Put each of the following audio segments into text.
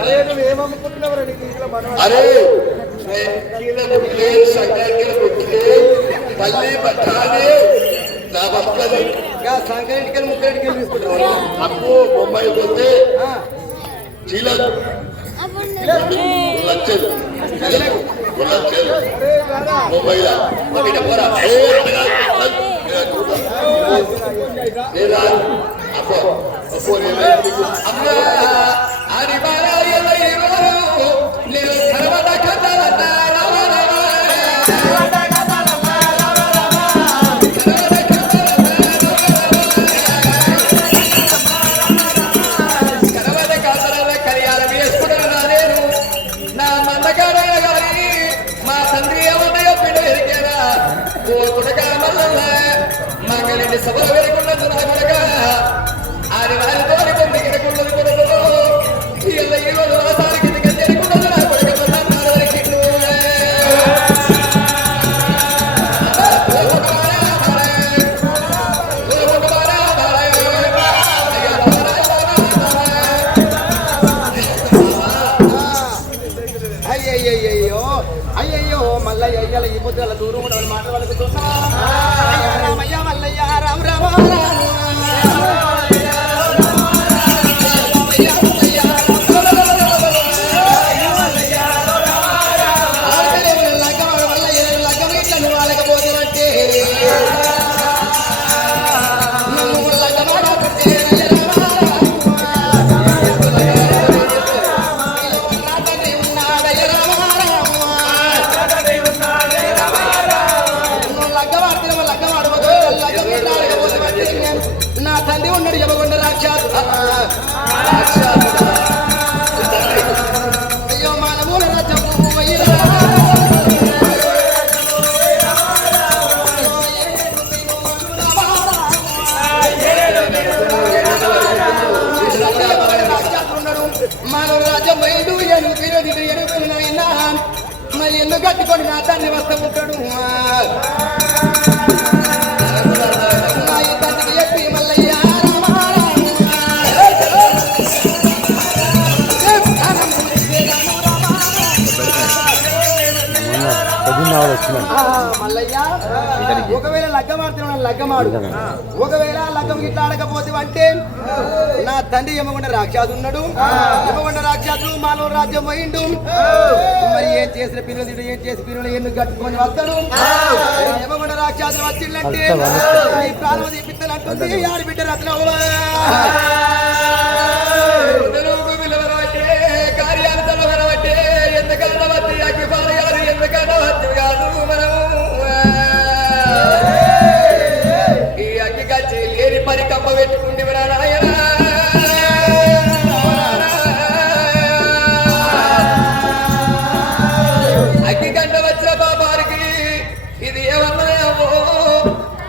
అరే నువ్వు ఏమమ్ముకుంటున్నావు అరే పల్లి పట్టాలి నా భక్తులు సంక్రాంతికి ముక్కడికి తీసుకుంటావు అప్పు బొంబాయి పోతే చీలలు లక్షలు ముంబైలో సభలో వెలుగున్నది నా కొడక ఆది వారితో కొద్దిగినకున్నది కొడకలో ఈ రోజు వాసానికి గంజరికున్నది నా కొడక అయ్యయ్యో అయ్యయ్యో మల్లయ్య అయ్యాల ఈ పొద్దుల దూరం ఉండవని మాట్లాడుతున్నా రామయ్య మల్లయ్య రామ రామ నా తండ్రి ఉన్నాడు యమగొండ రాక్షసు అయ్యో మానవుల రాజ్యము మానవ రాజ్యం బయలు ఎనుకున్నా మరి ఎందుకు కట్టుకొని నా తండ్రి వస్తా ఉంటాడు మల్లయ్య ఒకవేళ లగ్గమాడుతున్నాడు లగ్గమాడు ఒకవేళ లగ్గం గిట్లా ఆడకపోతే అంటే నా తండ్రి యమగొండ రాక్షసు ఉన్నాడు యమగొండ రాక్షసు మానవ రాజ్యం పోయిండు మరి ఏం చేసిన పిల్లలు ఏం చేసి పిల్లలు ఎందుకు కట్టుకొని వస్తాడు యమగొండ రాక్షసు వచ్చిందంటే ఈ ప్రాణం తీపిస్తానంటుంది ఆడి బిడ్డ రత్నం కార్యాలు తలవరబట్టే ఎందుకన్నా వచ్చి అగ్గిపాలయాలు ఎందుకన్నా వచ్చి కాదు మనము ఈ అగ్గి కచ్చి లేని పని కప్ప పెట్టుకుంటే నాయన అగ్గి గంట వచ్చిన బాబారికి ఇది ఏమన్నాయేమో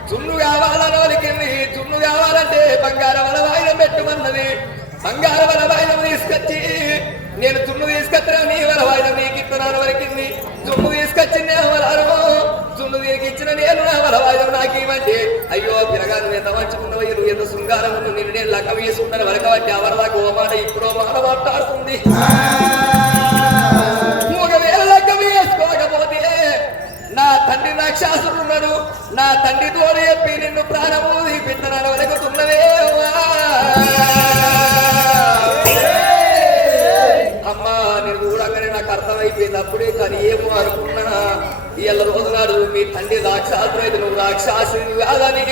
చున్ను కావాలని వాళ్ళకింది చున్ను కావాలంటే బంగారం వల వాయినం పెట్టుమన్నది బంగారం వల వాయినం తీసుకొచ్చి నేను తుమ్ము తీసుకొచ్చినా నీ వల వాయినం నీకు ఇస్తున్నాను వరకింది తుమ్ము తీసుకొచ్చింది అవలారో తుమ్ము ఇచ్చిన నేను నా వల వాయినం నాకు ఇవ్వండి అయ్యో పిరగా నువ్వు ఎంత మంచుకున్నావు నువ్వు ఎంత శృంగారం నిన్ను నేను లక్క వేసుకున్నాను వరకబట్టి అవరదాకా ఓ మాట ఇప్పుడు మాట మాట్లాడుతుంది ఒకవేళ లక్క వేసుకోకపోతే నా తండ్రి రాక్షసుడు ఉన్నాడు నా తండ్రి తోడు చెప్పి నిన్ను ప్రాణము తీపిస్తున్నాను వరకుతున్నవే అమ్మా నేను చూడగానే నాకు అర్థమైపోయింది అప్పుడే కానీ ఏమో అనుకున్నా ఇవాళ రోజు నాడు మీ తండ్రి రాక్షసుడు అయితే నువ్వు రాక్షసు కాదని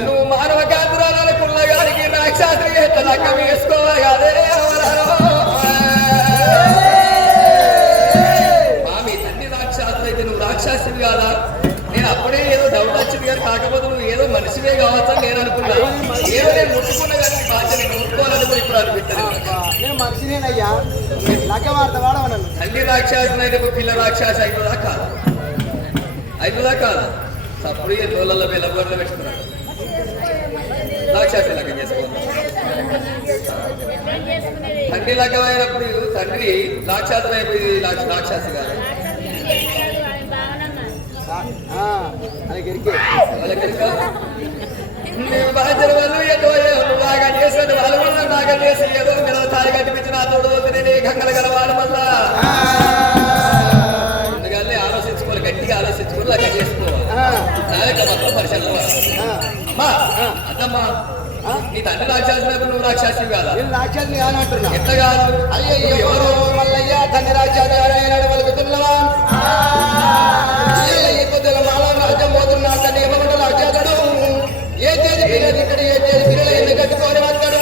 నువ్వు మానవ కాంతురాలు అనుకున్న గారికి రాక్షసు ఎట్లా లక్క వేసుకోవాలి కాదే మీ తండ్రి రాక్షసుడు అయితే నువ్వు రాక్షసుడు కాదా నేను అప్పుడే ఏదో డౌట్ వచ్చింది కానీ కాకపోతే నువ్వు ఏదో మనిషివే కావచ్చని నేను అనుకున్నా ఏదో నేను ముట్టుకున్నా కానీ బాధ్యత ముట్టుకోవాలని ఇప్పుడు అనిపిస్తాను నేను మనిషినేనయ్యా లగ్గమాడతా వాడవనన్ను తల్లి రాక్షసుని అయితే పిల్ల రాక్షసు అయిపోదా కాదా అయిపోదా కాదా అప్పుడు ఈ తోళ్ళలో వెళ్ళగొడలో పెట్టుకున్నాడు రాక్షసు లగ్గం చేసుకోవాలి తండ్రి లగ్గమైనప్పుడు తండ్రి రాక్షసులు అయిపోయి రాక్షసు కాదు బాధ్యత వాళ్ళు బాగా చేసేది వాళ్ళు కూడా బాగా చేసి ఏదో మీరు తాయి కట్టిపించిన తోడు నేను గంగలు గలవాడు మళ్ళా అందుకని ఆలోచించుకోవాలి గట్టిగా ఆలోచించుకోవాలి లెక్క చేసుకోవాలి మొత్తం పరిశీలన అమ్మా అద్దమ్మా నీ తండ్రి రాక్షసులకు నువ్వు రాక్షసి కాదా రాక్షసి కాదంటున్నా ఎట్లా కాదు అయ్యో ఎవరు మల్లయ్య తండ్రి రాజ్యాన్ని వలుకుతున్నవా ఈ పొద్దుల మాలో రాజ్యం పోతున్నా తండ్రి ఏమంటే రాజ్యాడు ఏ చేతి పిల్లలు ఇక్కడ ఏ చేతి పిల్లలు ఎన్ని కట్టుకొని వస్తాడు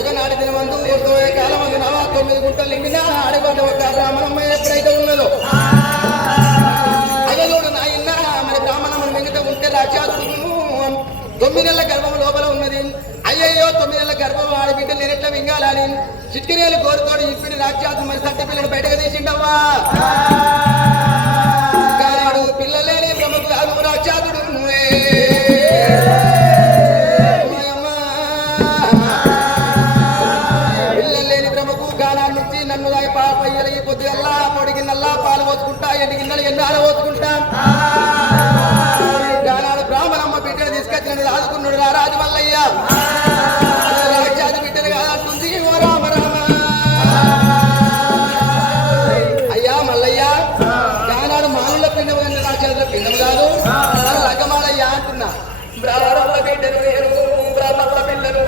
ఒకనాటి దినమందు కాలం మంది నవా 9 గుంటలు నిండినా ఆడిపడ్డ ఒక బ్రాహ్మణమ్మ ఎప్పుడైతే ఉన్నదో అయ్యోడు నాయన మరి బ్రాహ్మణమ్మ మిగతా ఉంటే రాజ్యాడు 9 నెలల గర్భం లోపల ఉన్నది అయ్యయ్యో 9 నెలల గర్భం ఆడబిడ్డలు నేను ఎట్లా వింగాలని చిట్కినేలు కోరుతోడు ఇప్పుడు రాజ్యాలు మరి సట్టి పిల్లలు బయటకు తీసిండవ్వా కాడు పిల్లలేని బ్రహ్మకు కాదు రాజ్యాదుడు పిల్లలేని బ్రహ్మకు గానాల నుంచి నన్ను దాయి పాపయ్యలు ఈ పొద్దుగల్లా పొడిగిన్నల్లా పాలు పోసుకుంటా ఎన్ని గిన్నెలు ఎన్నాళ్ళు పోసుకుంటా బ్రాహ్మణమ్మ బిడ్డను తీసుకొచ్చిన ఆదుకున్నాడు రా రాజు మల్లయ్య రాజ్యాది బిడ్డను కాదంటుంది ఓ రామ రామ అయ్యా మల్లయ్య కానాడు మానుల పిండం రాజ్యాల పిండం కాదు లగ్గమాడయ్యా అంటున్నా బ్రాహ్మణ బిడ్డను నేను బ్రాహ్మణ పిల్లలు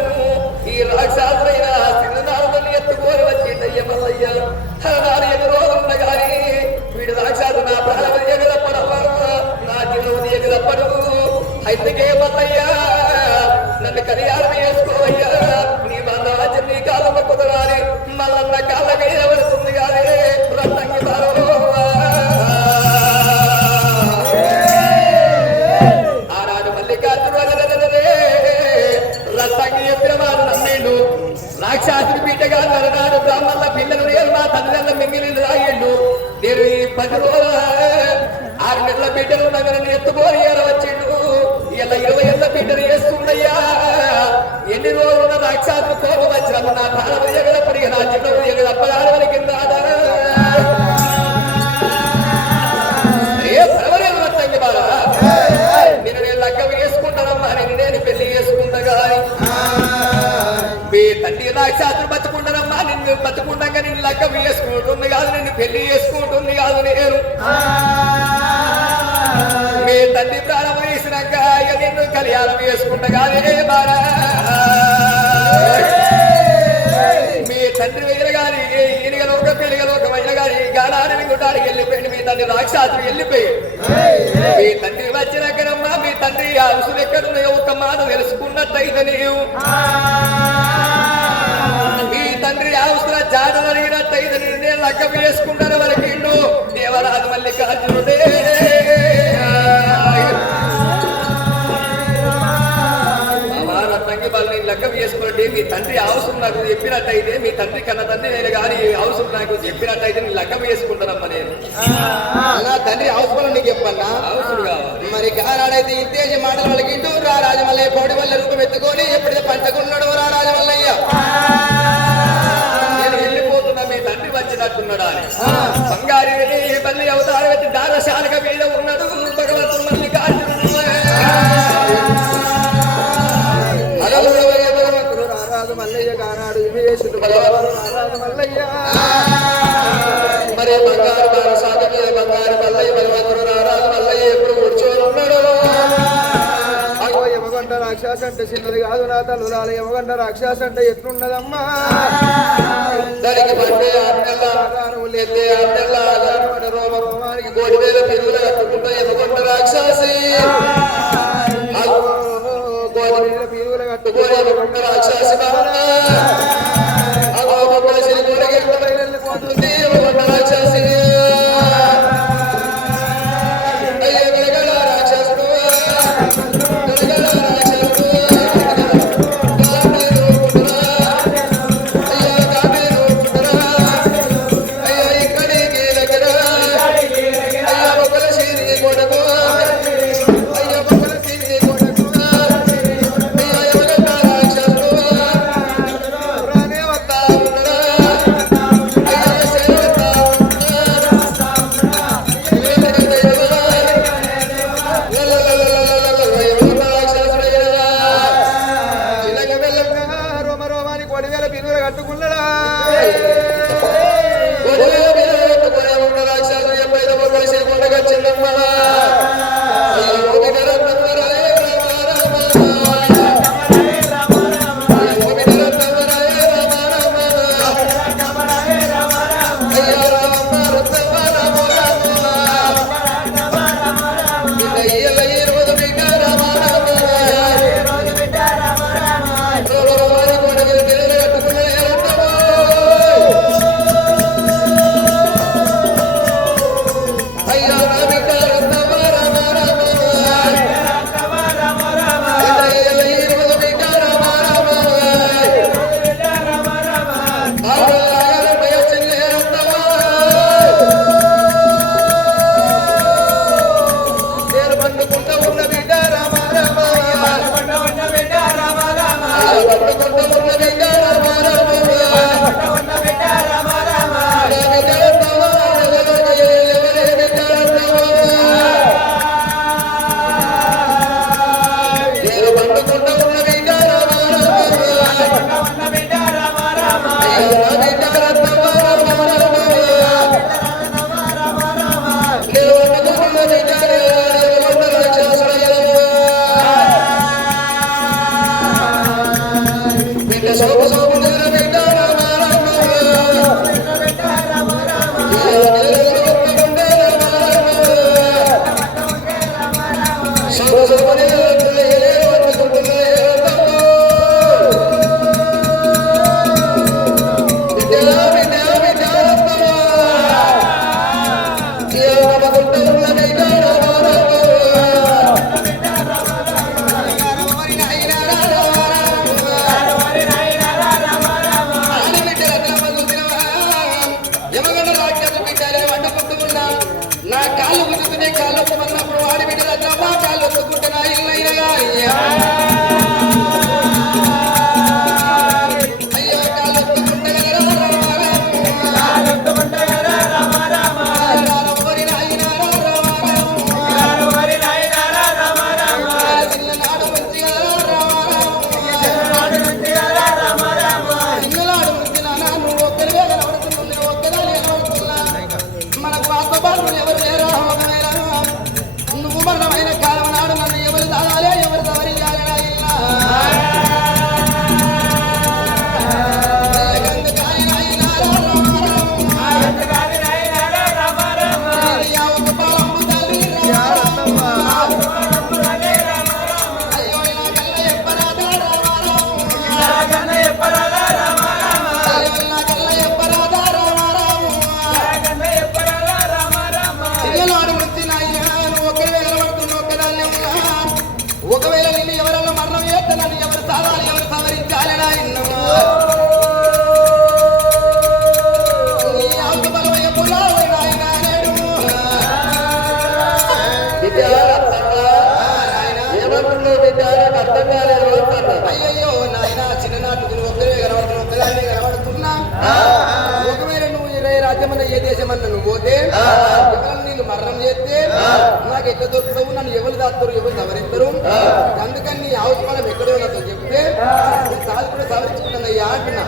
ఈ రాక్షసులైన చిన్ననాడుని ఎత్తుకొని వచ్చిందయ్య మల్లయ్య నాడు ఎదురోగం గాని వీడు రాక్షసు నా ప్రాణం ఎగదప్పడమ్మా నా జీవనం ఎగదప్పడు అయితే మల్లయ్యా నన్ను కళ్యాణం చేసుకోవయ్యా నీ మందరాజ్యం నీ కాలం కుదరాలి మల్లన్న కాళ్ళకై ఎవరుతుంది కానీ రత్నంగి ఆనాడు మల్లికార్జున రత్నంగి చెప్పిన వాడు నమ్మేండు రాక్షసుడి బిడ్డగా నరనాడు బ్రాహ్మణుల పిల్లలు నేను మా తల్లిదండ్రుల మింగిలి రాయిండు నేను ఈ 10 రోజుల 6 నెలల బిడ్డలు నగరని ఎత్తుకొని వచ్చిండు ఇలా 20 ఏళ్ళ బిడ్డలు చేస్తుండయ్యా ఎన్ని రోజుల రాక్షసు కోపం వచ్చినప్పుడు నా ప్రాణం ఎగదప్పడి నా చిన్నప్పుడు ఎగదప్పడాలి కింద ఏ పరవలేదు రత్నంగి బాలా నేను లగ్గ వేసుకుంటానమ్మా నేను పెళ్లి చేసుకుంటా కానీ మీ తండ్రి రాక్షసులు బతుకుంటానమ్మా నిన్ను బతుకుంటాక నిన్ను లగ్గ వేసుకుంటుంది కాదు నిన్ను పెళ్లి చేసుకుంటుంది కాదు నేను మీ తండ్రి ప్రాణం వేసినాక ఇక నిన్ను కళ్యాణం వేసుకుంటా కాదే బారా మీ తండ్రి వెళ్ళ గాని ఈయనగలో ఒక పెరిగలో ఒక మహిళ గాని గానాన్ని గుడ్డానికి వెళ్ళిపోయింది మీ తండ్రి రాక్షసులు వెళ్ళిపోయి మీ తండ్రి వచ్చినాకనమ్మా మీ తండ్రి అవసరం ఎక్కడున్నాయో ఒక మాట తెలుసుకున్నట్టయితే నీవు మీ తండ్రి అవసరం జాడలు అడిగినట్టయితే నేను లగ్గ వేసుకుంటాను వరకు దేవరాజు మల్లికార్జునుడే లగ్గ వేసుకుంటే మీ తండ్రి అవసరం నాకు చెప్పినట్టయితే మీ తండ్రి కన్నా తండ్రి నేను కానీ అవసరం నాకు చెప్పినట్టయితే నేను లగ్గ వేసుకుంటానమ్మా నేను నా తండ్రి అవసరం నీకు చెప్పన్నా అవసరం కావాలి మరి కానాడైతే ఇంతేసి మాటలు వాళ్ళకింటూ రా రాజమల్లయ్య పౌడి వల్ల రూపం ఎత్తుకొని ఎప్పుడైతే పంచకున్నాడు రా రాజమల్లయ్య నేను వెళ్ళిపోతున్నా మీ తండ్రి వచ్చినట్టున్నాడా అని బంగారు బల్లి అవతారం వచ్చి దారశాలక మీద ఉన్నాడు భగవంతుడు మల్లికార్జునుడు మల్లయ్య కానాడు మల్లయ్య మరి బంగారు బారసాల మీద బంగారు మల్లయ్య భగవంతుడు రారాజు మల్లయ్య ఎప్పుడు కూర్చొని ఉన్నాడు యమగంట రాక్షస అంటే చిన్నది కాదు నా తల్లురాలు యమగంట రాక్షస అంటే ఎట్లున్నదమ్మా దానికి పట్టే 6 నెలల రోమానికి 1,000 పిల్లలు కట్టుకుంటా యమగంట రాక్షసి పీరువులు కట్టుకొని యమగంట రాక్షసి పోతుంది యమగంట రాక్షసి కట్టుకున్నాడా నా కాళ్ళు గుర్తుకునే కాళ్ళు ఒప్పుకున్నప్పుడు వాడి బిడ్డల అమ్మా కాళ్ళు ఒప్పుకుంటున్నా ఇల్లయ్యా ఒకవేళ నిన్ను ఎవరన్నా మరణం చేస్తానని ఎవరు సాధారణ ఎవరు సవరించాలని ఆయన బలమయ్య పులావైన ఆయన అయ్యయ్యో నాయన చిన్ననాటి ఒక్కరే కనబడుతున్నా ఒక్కదాన్ని కనబడుతున్నా ఒకవేళ నువ్వు రాజ్యమన్న ఏ దేశమన్నా నువ్వు పోతే నిన్ను మరణం చేస్తే నాకు ఎట్లా దొరుకుతావు నన్ను ఎవరు దాస్తారు ఎవరు సవరిస్తారు అందుకని నీ అవసరం ఎక్కడో నాతో చెప్తే సాధు కూడా సవరించుకున్నాను అయ్యా అంటున్నా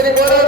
చేరి పోరా